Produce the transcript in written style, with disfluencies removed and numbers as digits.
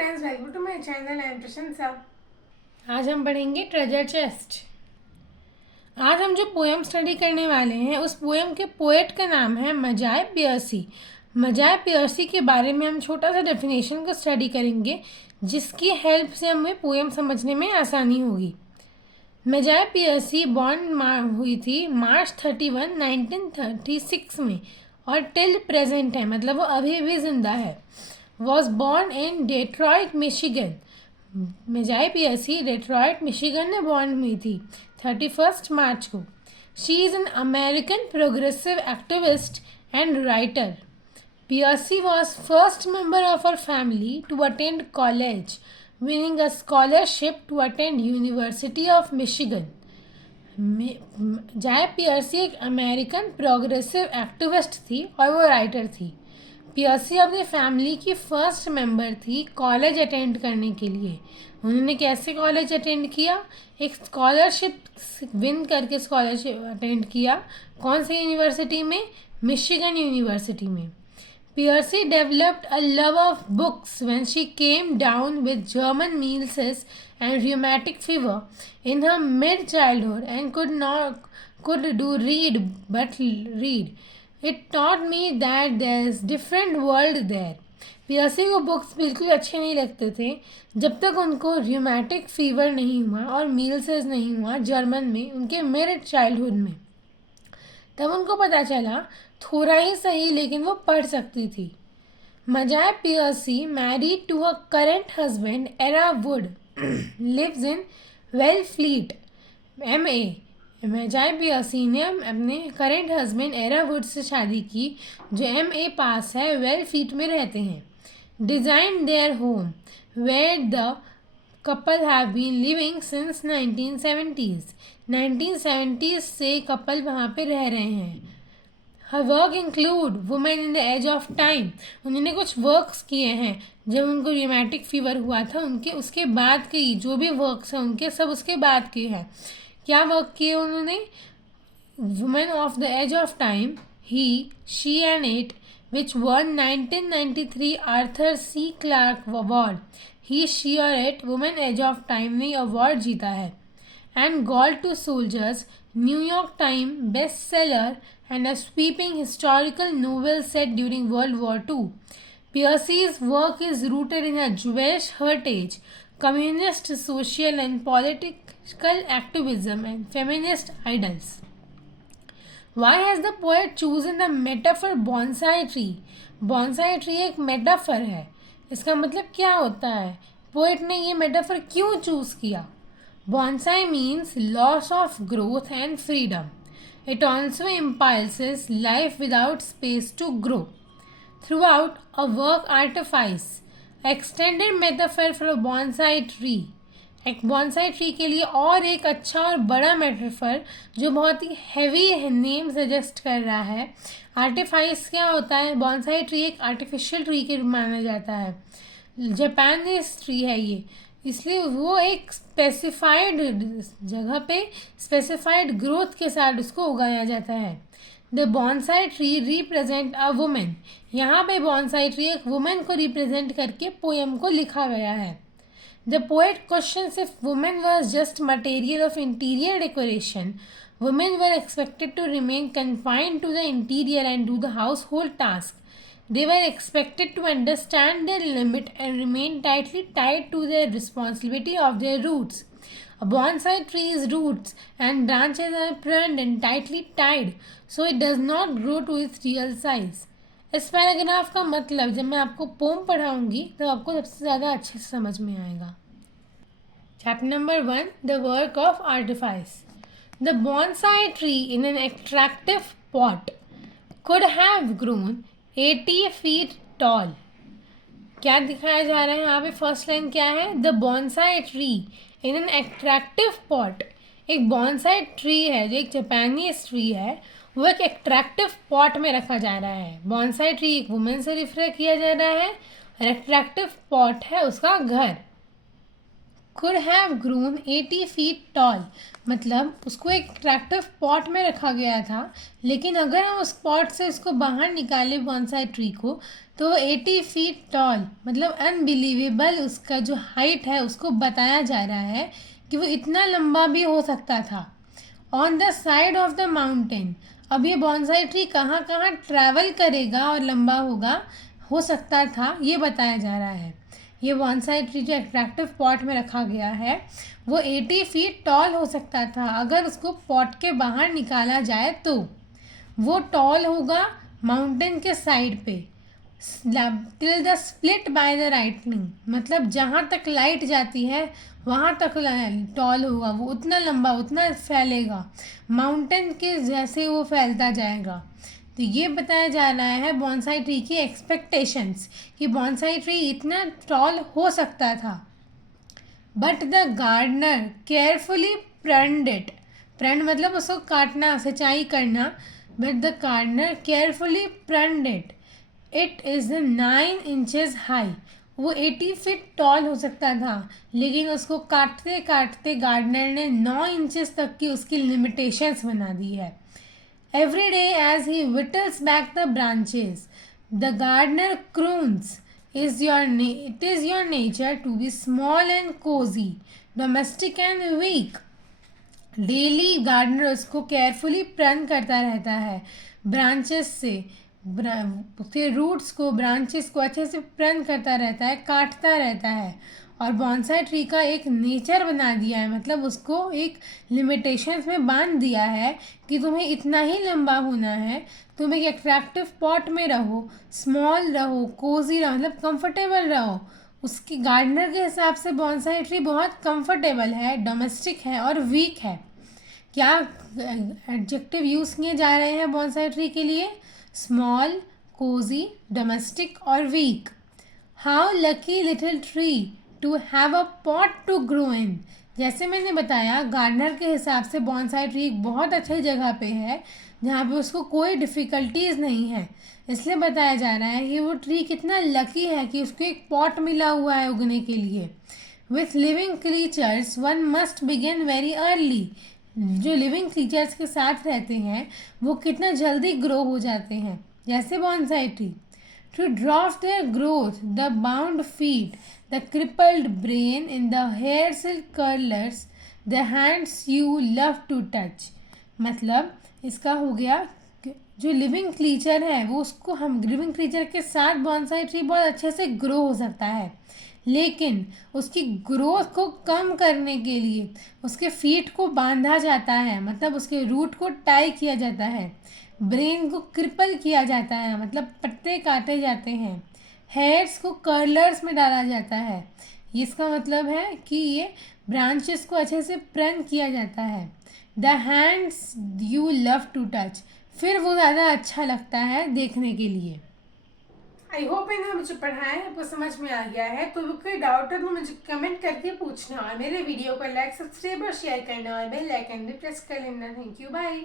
Friends, welcome to my channel. I am Prashansa. आज हम पढ़ेंगे ट्रेजर चेस्ट। आज हम जो पोएम स्टडी करने वाले हैं उस पोएम के पोएट का नाम है मजाय पियर्सी। मजाय पियर्सी के बारे में हम छोटा सा डेफिनेशन को स्टडी करेंगे जिसकी हेल्प से हमें पोएम समझने में आसानी होगी। मजाय पियर्सी बॉर्न हुई थी मार्च 31, 1936 में और टिल प्रेजेंट है, मतलब वो अभी भी जिंदा है। Was born in Detroit Michigan. Marge Piercy Detroit Michigan में बॉर्न हुई थी 31 मार्च को। She is an American progressive activist and writer. Piercy was first member of her family to attend college, winning a scholarship to attend University of Michigan. जाय पियर्सी एक American progressive activist थी और वो राइटर थी। पियर्सी अपनी फैमिली की first member थी college attend करने के लिए। उन्होंने कैसे कॉलेज अटेंड किया? एक स्कॉलरशिप विन करके स्कॉलरशिप अटेंड किया। कौन सी यूनिवर्सिटी में? मिशिगन यूनिवर्सिटी में। Piercy developed a love of books when she came down with German measles and rheumatic fever in her mid-childhood and could do read but read. It taught me that there's different world there. पियर्सी को books बिल्कुल अच्छे नहीं लगते थे जब तक उनको rheumatic fever नहीं हुआ और मील्सेस नहीं हुआ जर्मन में, उनके मिड चाइल्डहुड में। तब उनको पता चला थोड़ा ही सही लेकिन वो पढ़ सकती थी। Marge Piercy married to a current husband Ira Wood, lives in Wellfleet, MA। Marge Piercy ने अपने current husband Ira would say शादी की जो MA पास है, वेलफ्लीट में रहते हैं। Design their home where the couple have been living since 1970s। 1970s से कपल वहाँ पे रह रहे हैं। हर work include women in the age of time. उन्होंने कुछ वर्क्स किए हैं जब उनको र्यूमेटिक फीवर हुआ था, उनके उसके बाद के जो भी वर्क्स हैं उनके सब उसके बाद के हैं। क्या वर्क किए उन्होंने? Women of the age of time, he, she and it, which won 1993 Arthur C Clarke award. He, she और it women age of time ने अवार्ड जीता है। And gone to soldiers, New York Times best seller and a sweeping historical novel set during World War II. Piercy's work is rooted in a Jewish heritage, communist, social and political activism, and feminist ideals. Why has the poet chosen the metaphor bonsai tree? Bonsai tree एक metaphor है। इसका मतलब क्या होता है? Poet ने ये metaphor क्यों चूज किया? Bonsai means loss of growth and freedom. It also implies life without space to grow. Throughout a work artifice, extended metaphor for a bonsai tree. एक बॉन्साई ट्री के लिए और एक अच्छा और बड़ा मेटाफर जो बहुत ही हैवी नेम सजेस्ट कर रहा है। आर्टिफाइस क्या होता है? बॉन्साई ट्री एक आर्टिफिशियल ट्री के माना जाता है। जापान में ट्री है ये, इसलिए वो एक स्पेसिफाइड जगह पे स्पेसिफाइड ग्रोथ के साथ उसको उगाया जाता है। The bonsai tree represent a women. यहाँ पे बॉन्साई ट्री एक वुमेन को रिप्रेजेंट करके पोएम को लिखा गया है। The poet questions if women was just material of interior decoration, women were expected to remain confined to the interior and do the household task. They were expected to understand their limit and remain tightly tied to their responsibility of their roots. A bonsai tree's roots and branches are pruned and tightly tied, so it does not grow to its real size. इस paragraph का मतलब जब मैं आपको pome पढ़ाऊंगी तो आपको सबसे ज़्यादा अच्छे से समझ में आएगा। Chapter number 1, The Work of Artifice. The bonsai tree in an attractive pot could have grown 80 feet tall. क्या दिखाया जा रहा है यहाँ पे? फर्स्ट लाइन क्या है? The bonsai tree in an attractive pot. एक बॉन्साई ट्री है जो एक जापानीज ट्री है, वो एक एट्रैक्टिव पॉट में रखा जा रहा है। बॉन्साई ट्री एक वुमेन से रिफर किया जा रहा है और एट्रैक्टिव पॉट है उसका घर। could have grown 80 feet tall, मतलब उसको एक अट्रैक्टिव पॉट में रखा गया था, लेकिन अगर हम उस पॉट से उसको बाहर निकाले बॉन्साई ट्री को तो 80 फीट टॉल, मतलब अनबिलीवेबल उसका जो हाइट है उसको बताया जा रहा है कि वो इतना लंबा भी हो सकता था। On the side of the mountain, अब ये बॉन्साई ट्री कहाँ कहाँ ट्रैवल करेगा और लंबा होगा हो सकता था ये बताया जा रहा है। ये बॉन्साई ट्री जो अट्रैक्टिव पॉट में रखा गया है वो 80 फीट टॉल हो सकता था। अगर उसको पॉट के बाहर निकाला जाए तो वो टॉल होगा माउंटेन के साइड पे, till the split by the lightning, मतलब जहाँ तक लाइट जाती है वहाँ तक टॉल होगा, वो उतना लंबा उतना फैलेगा, माउंटेन के जैसे वो फैलता जाएगा। तो ये बताया जा रहा है बॉन्साई ट्री की एक्सपेक्टेशंस कि बॉन्साई ट्री इतना टॉल हो सकता था। But the gardener carefully pruned it, prune मतलब उसको काटना, सिंचाई करना, but the gardener carefully pruned it, it is 9 inches high, वो 80 फीट टॉल हो सकता था, लेकिन उसको काटते काटते गार्डनर ने 9 इंचेस तक की उसकी लिमिटेशंस बना दी है। Every day as he whittles back the branches the gardener croons, it is your nature to be small and cozy, domestic and weak. Daily gardener उसको केयरफुली प्रण करता रहता है, ब्रांचेस से उसके रूट्स को, ब्रांचेस को अच्छे से प्रण करता रहता है, काटता रहता है, और बॉन्साई ट्री का एक नेचर बना दिया है, मतलब उसको एक लिमिटेशंस में बांध दिया है कि तुम्हें इतना ही लंबा होना है, तुम एक अट्रैक्टिव पॉट में रहो, स्मॉल रहो, कोजी रहो, मतलब कंफर्टेबल रहो। उसकी गार्डनर के हिसाब से बॉन्साई ट्री बहुत कंफर्टेबल है, डोमेस्टिक है और वीक है। क्या एडजेक्टिव यूज़ किए जा रहे हैं बॉन्साई ट्री के लिए? स्मॉल, कोजी, डोमेस्टिक और weak. How lucky little tree to have a pot to grow in, जैसे मैंने बताया गार्डनर के हिसाब से बॉन्साई ट्री एक बहुत अच्छी जगह पे है जहाँ पे उसको कोई डिफ़िकल्टीज नहीं है, इसलिए बताया जा रहा है कि वो ट्री कितना लकी है कि उसको एक पॉट मिला हुआ है उगने के लिए। With living creatures one must begin very early, जो लिविंग क्रीचर्स के साथ रहते हैं वो कितना जल्दी ग्रो हो जाते हैं, जैसे bonsai tree. To drop their growth the bound feet the crippled brain in the hair silk curlers the hands you love to touch, मतलब इसका हो गया जो लिविंग क्रीचर है वो उसको हम लिविंग क्रीचर के साथ बॉन्साई ट्री बहुत अच्छे से ग्रो हो सकता है, लेकिन उसकी ग्रोथ को कम करने के लिए उसके फीट को बांधा जाता है, मतलब उसके रूट को टाई किया जाता है, ब्रेन को क्रिपल किया जाता है, मतलब पत्ते काटे जाते हैं, हेयर्स को कर्लर्स में डाला जाता है, इसका मतलब है कि ये ब्रांचेस को अच्छे से प्रण किया जाता है। The hands you love to touch, फिर वो ज़्यादा अच्छा लगता है देखने के लिए। आई होप इन्हें मुझे पढ़ाया आपको समझ में आ गया है। तो कोई डाउट है तो मुझे कमेंट करके पूछना, और मेरे वीडियो को लाइक, सब्सक्राइब और शेयर करना, और बेल आइकन भी प्रेस कर लेना। Thank you, bye.